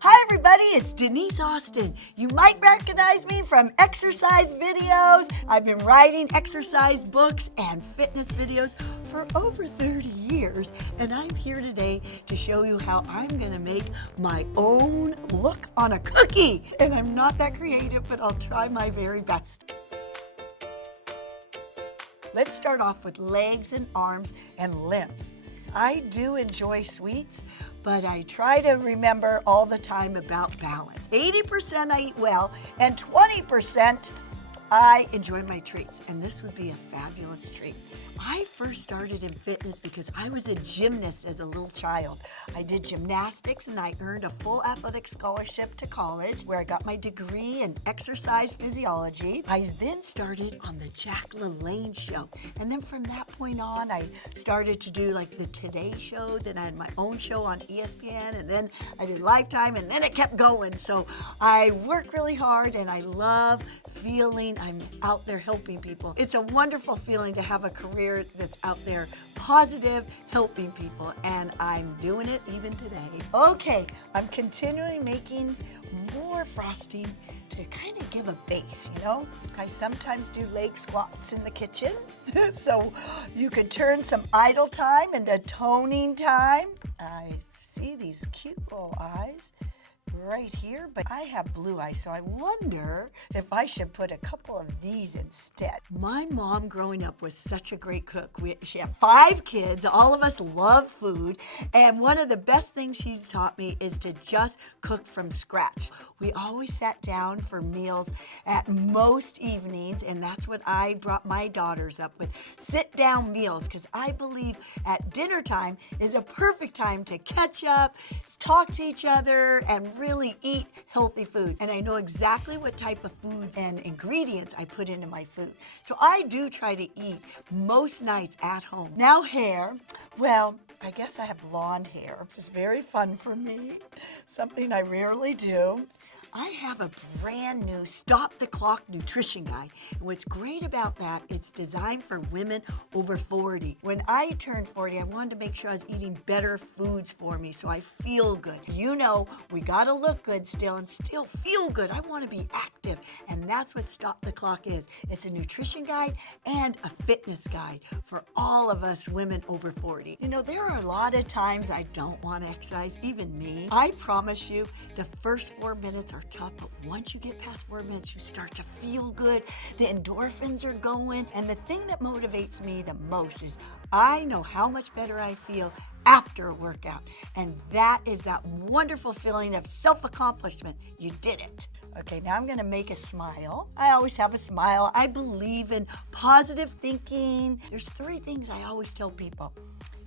Hi everybody, it's Denise Austin. You might recognize me from exercise videos. I've been writing exercise books and fitness videos for over 30 years, and I'm here today to show you how I'm gonna make my own look on a cookie. And I'm not that creative, but I'll try my very best. Let's start off with legs and arms and limbs. I do enjoy sweets, but I try to remember all the time about balance. 80% I eat well, and 20% I enjoy my treats, and this would be a fabulous treat. I first started in fitness because I was a gymnast as a little child. I did gymnastics and I earned a full athletic scholarship to college where I got my degree in exercise physiology. I then started on the Jack LaLanne show. And then from that point on, I started to do like the Today Show. Then I had my own show on ESPN, and then I did Lifetime, and then it kept going. So I work really hard and I love feeling I'm out there helping people. It's a wonderful feeling to have a career that's out there positive, helping people, and I'm doing it even today. Okay, I'm continually making more frosting to kind of give a base, you know? I sometimes do leg squats in the kitchen, so you can turn some idle time into toning time. I see these cute little eyes right here, but I have blue eyes, so I wonder if I should put a couple of these instead. My mom growing up was such a great cook. She had 5 kids. All of us love food, and one of the best things she's taught me is to just cook from scratch. We always sat down for meals at most evenings, and that's what I brought my daughters up with. Sit down meals, because I believe at dinner time is a perfect time to catch up, talk to each other, and really eat healthy foods. And I know exactly what type of foods and ingredients I put into my food. So I do try to eat most nights at home. Now hair, well, I guess I have blonde hair. This is very fun for me, something I rarely do. I have a brand new Stop the Clock nutrition guide. And what's great about that, it's designed for women over 40. When I turned 40, I wanted to make sure I was eating better foods for me so I feel good. You know, we gotta look good still and still feel good. I wanna be active, and that's what Stop the Clock is. It's a nutrition guide and a fitness guide for all of us women over 40. You know, there are a lot of times I don't wanna exercise, even me. I promise you, the first 4 minutes are tough, but once you get past 4 minutes, you start to feel good. The endorphins are going, and the thing that motivates me the most is I know how much better I feel after a workout, and that is that wonderful feeling of self-accomplishment. You did it. Okay, now I'm gonna make a smile. I always have a smile. I believe in positive thinking. There's 3 things I always tell people.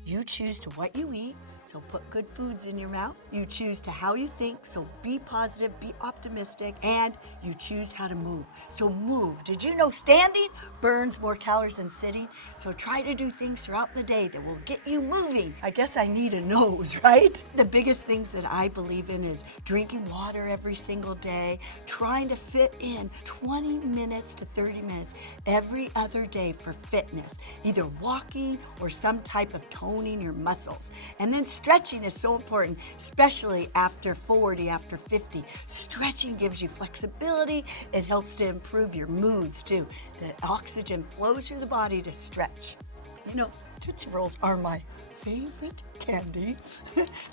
You choose to what you eat, so put good foods in your mouth. You choose to how you think, so be positive, be optimistic, and you choose how to move. So move. Did you know standing burns more calories than sitting? So try to do things throughout the day that will get you moving. I guess I need a nose, right? The biggest things that I believe in is drinking water every single day, trying to fit in 20 minutes to 30 minutes every other day for fitness, either walking or some type of toning your muscles. And then stretching is so important, especially after 40, after 50. Stretching gives you flexibility. It helps to improve your moods too. The oxygen flows through the body to stretch. You know, Tootsie Rolls are my favorite candy.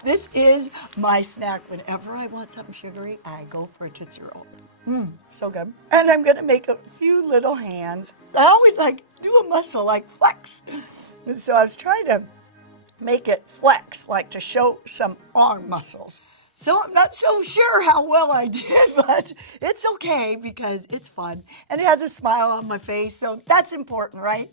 This is my snack. Whenever I want something sugary, I go for a Tootsie Roll. So good. And I'm gonna make a few little hands. I always do a muscle, like flex. And so I was trying to make it flex, like to show some arm muscles. So I'm not so sure how well I did, but it's okay because it's fun. And it has a smile on my face, so that's important, right?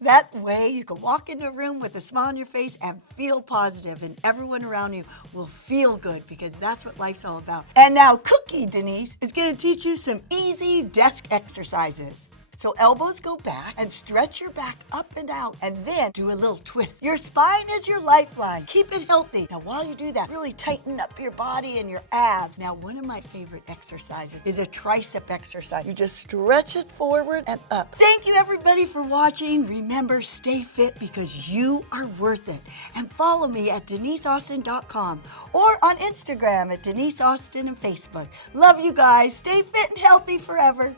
That way you can walk into a room with a smile on your face and feel positive, and everyone around you will feel good because that's what life's all about. And now Cookie Denise is going to teach you some easy desk exercises. So elbows go back and stretch your back up and out, and then do a little twist. Your spine is your lifeline. Keep it healthy. Now while you do that, really tighten up your body and your abs. Now one of my favorite exercises is a tricep exercise. You just stretch it forward and up. Thank you everybody for watching. Remember, stay fit because you are worth it. And follow me at DeniseAustin.com or on Instagram at Denise Austin and Facebook. Love you guys. Stay fit and healthy forever.